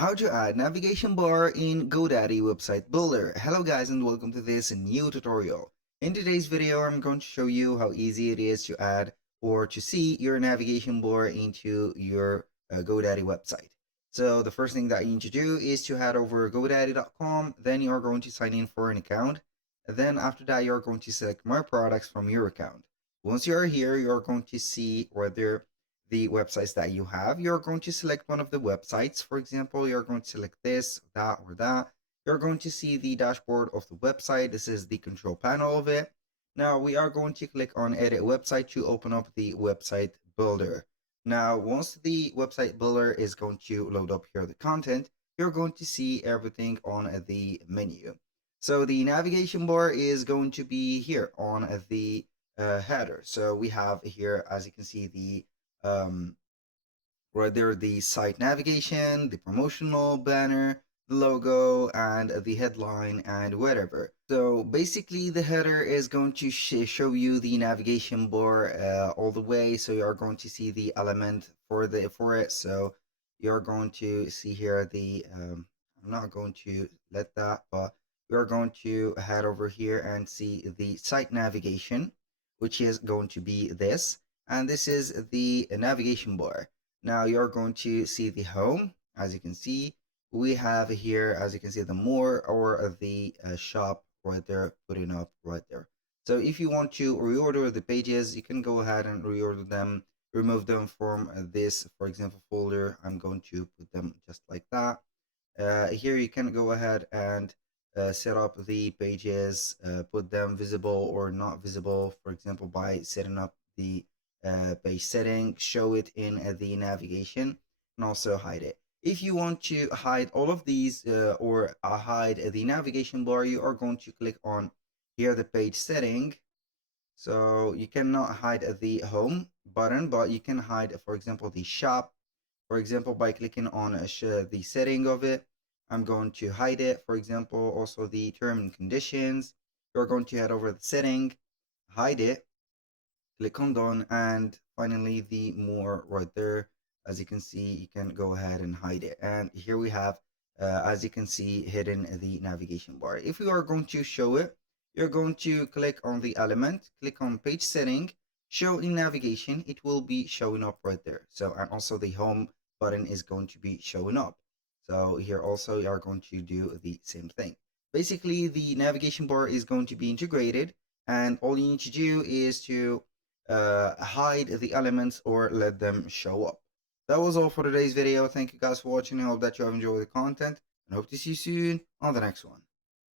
How to add navigation bar in Godaddy website builder. Hello guys and welcome to this new tutorial. In today's video I'm going to show you how easy it is to add or to see your navigation bar into your Godaddy website. So the first thing that you need to do is to head over godaddy.com, then you are going to sign in for an account. And then after that you're going to select more products from your account. Once you are here, you're going to see whether the websites that you have. You're going to select one of the websites. For example, you're going to select this, that, or that. You're going to see the dashboard of the website. This is the control panel of it. Now we are going to click on edit website to open up the website builder. Now, once the website builder is going to load up here the content, you're going to see everything on the menu. So the navigation bar is going to be here on the header. So we have here, as you can see, the um, right there, the site navigation, the promotional banner, the logo, and the headline, and whatever. So basically, the header is going to show you the navigation bar all the way. So you are going to see the element for it. So you're going to see here the I'm not going to let that, but we're going to head over here and see the site navigation, which is going to be this, and this is the navigation bar. Now you're going to see the home. As you can see, we have here, as you can see, the more or the shop right there, putting up right there. So if you want to reorder the pages, you can go ahead and reorder them, remove them from this, for example, folder. I'm going to put them just like that. Here you can go ahead and set up the pages, put them visible or not visible, for example, by setting up the page setting, show it in the navigation, and also hide it. If you want to hide all of these or hide the navigation bar, you are going to click on here the page setting. So you cannot hide the home button, but you can hide, for example, the shop, for example, by clicking on the setting of it. I'm going to hide it. For example, also the term and conditions. You're going to head over the setting, hide it, click on done, and finally the more right there. As you can see, you can go ahead and hide it. And here we have, as you can see, hidden the navigation bar. If you are going to show it, you're going to click on the element, click on page setting, show in navigation. It will be showing up right there. So, and also the home button is going to be showing up. So here also you are going to do the same thing. Basically, the navigation bar is going to be integrated, and all you need to do is to hide the elements or let them show up. That was all for today's video. Thank you guys for watching. I hope that you have enjoyed the content and hope to see you soon on the next one.